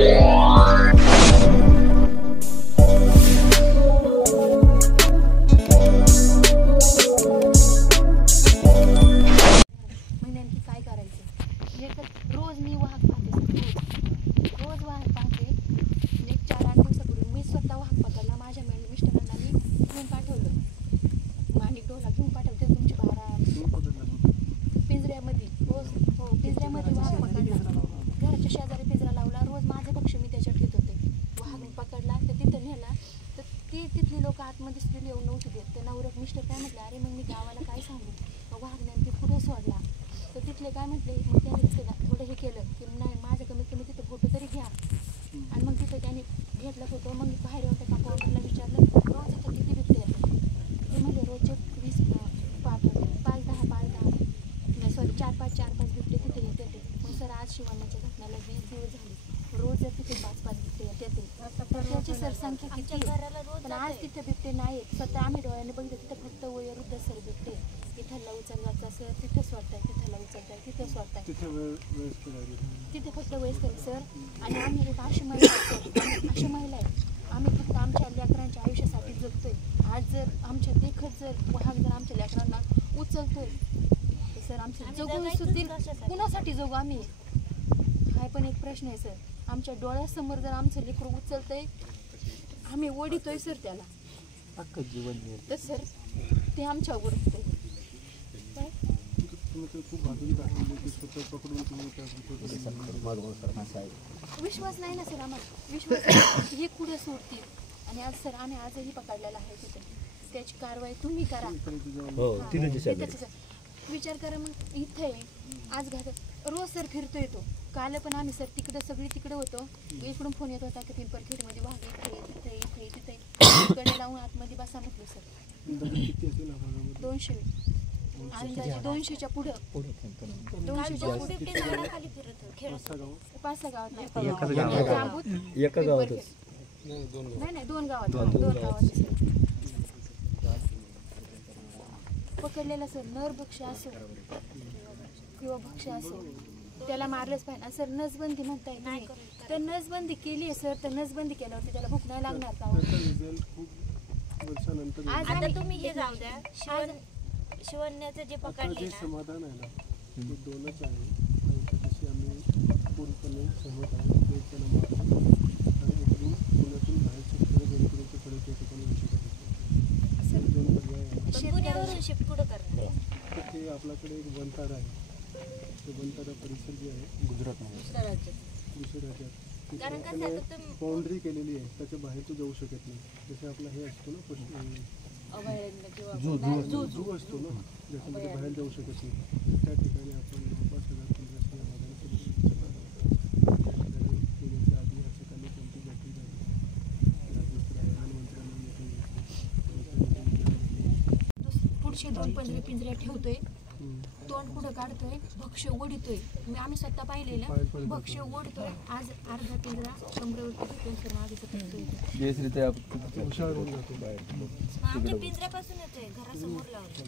रोज मी वाहक पाहते, रोज वाहक पाहते. म्हणजे 4-8 दिवसापूर्वी मी स्वतः वाहक पकडला. माझ्या मिस्टरांना मी घेऊन पाठवलं, माणिक डोला घेऊन पाठवते. तुमची भाडा पिंजऱ्यामध्ये रोज, हो पिंजऱ्यामध्ये वाहक पकडला. घराच्या शेजारी पिंजरा लावला. रोज माझे पक्ष मी त्याच्यात घेत होते. वाहक पकडला तर तिथं नेला तर तिथली लोक आतमध्ये स्त्रीला येऊन नव्हती देत. तर नवऱ्यात मिस्टर काय म्हटलं, अरे मग मी गावाला काय सांगू, मग वाहक नाही ते पुढे सोडला. तर तिथले काय म्हटले, मग त्याने थोडं हे केलं की नाही माझं कमीत कमी तिथं फोटो तरी घ्या. आणि मग तिथं त्याने घेतला फोटो. मग बाहेर होत्या काकाला विचारलं, रोज आता किती बिबटे येतात. ते म्हणजे रोजचे 5-10 नाही सॉरी 4-5 बिबटे तिथे येते. मग सर आज शिवान्याच्या घटनाला 20 दिवस झाले. रोज जर तिथे 5-5 बिबटे येते तर त्याची सर संख्या किती घराला रोज. पण आज तिथे बिबटे नाही आहेत. स्वतः आम्ही डोळ्याने बघितलं. तिथं फक्त वयोवृद्ध सर बिबटे. तिथला उचलला सर तिथं सोडताय, तिथला उचलताय तिथं सोडताय, तिथे फक्त वयस्कर सर. आणि आम्ही एक अशी महिला आहे, अशी महिला आहे आम्ही फक्त आमच्या लेकरांच्या आयुष्यासाठी जगतोय. आज जर आमच्या देखत जर वाहक जर आमच्या लेकरांना उचलतोय तर सर आमचं जगून सुद्धा कुणासाठी जगू आम्ही, हा पण एक प्रश्न आहे सर. आमच्या डोळ्यासमोर जर आमचं लेकरू उचलतंय, आम्ही ओढितोय सर त्याला, तर सर ते आमच्यावर उठतंय. विश्वास नाही ना सर आम्हाला, विश्वास हे कुठे सोडतील. आणि आज सर आम्ही आजही पकडलेला आहे तिथे. त्याची कारवाई तुम्ही करा. विचार करा मग इथे आज घात रोज सर फिरतोय तो. काल पण आम्ही सर तिकडे होतो. इकडून फोन येत होता की पिंपरखेडमध्ये वाघ इथे इथे तिथे तिकडे लावून आतमध्ये बसा म्हटलं सर. 200 अंदाजे 200च्या पुढं 200च्या पुढे 5-6 गावात नाही, एका गावातच नाही 2 गावात पकडलेला सर. नर भक्ष असो किंवा भक्ष असो त्याला मारलंच पाहिजे सर. नसबंदी म्हणताय नाही तर नसबंदी केली आहे सर. तर नसबंदी केल्यावरती त्याला भूक नाही लागणार का? आज आता तुम्ही हे जाऊ द्या, शिवण्याचं जे पकडले ना समाधान आहे ना ते दोनच आहे. त्याच्याशी आम्ही पूर्णपणे सहमत आहोत. ते त्याला मारून आणि इकडून पुण्यातून बाहेरचे खेळ त्या ठिकाणी विषय करायचे. 2 पर्याय आहे. पुण्यावरून शिफ्ट कुठं करणार? तर ते आपल्याकडे एक वनतारा आहे. ते वनतारा परिसर जे आहे गुजरातमध्ये दुसऱ्या राज्यात बाउंड्री केलेली आहे. त्याच्या बाहेर तो जाऊ शकत नाही. जसे आपला हे असतो ना जू असतो ना, ज्याच्यामध्ये बाहेर जाऊ शकत नाही. त्या ठिकाणी आपण जवळपास 1500 येण्याच्या आधी या ठिकाणी कोणती बैठक झाली. पुढचे 2 पंजरे पिंजऱ्या ठेवतोय, तोंड पुढं काढतोय, भक्ष ओढितोय. आम्ही स्वतः पाहिलेलं भक्ष ओढतोय. आज अर्धा पिंजरा 100 सर मागे हुशार होऊन जातो बाहेर. आमच्या पिंजऱ्यापासून येतोय घरासमोर लावतो.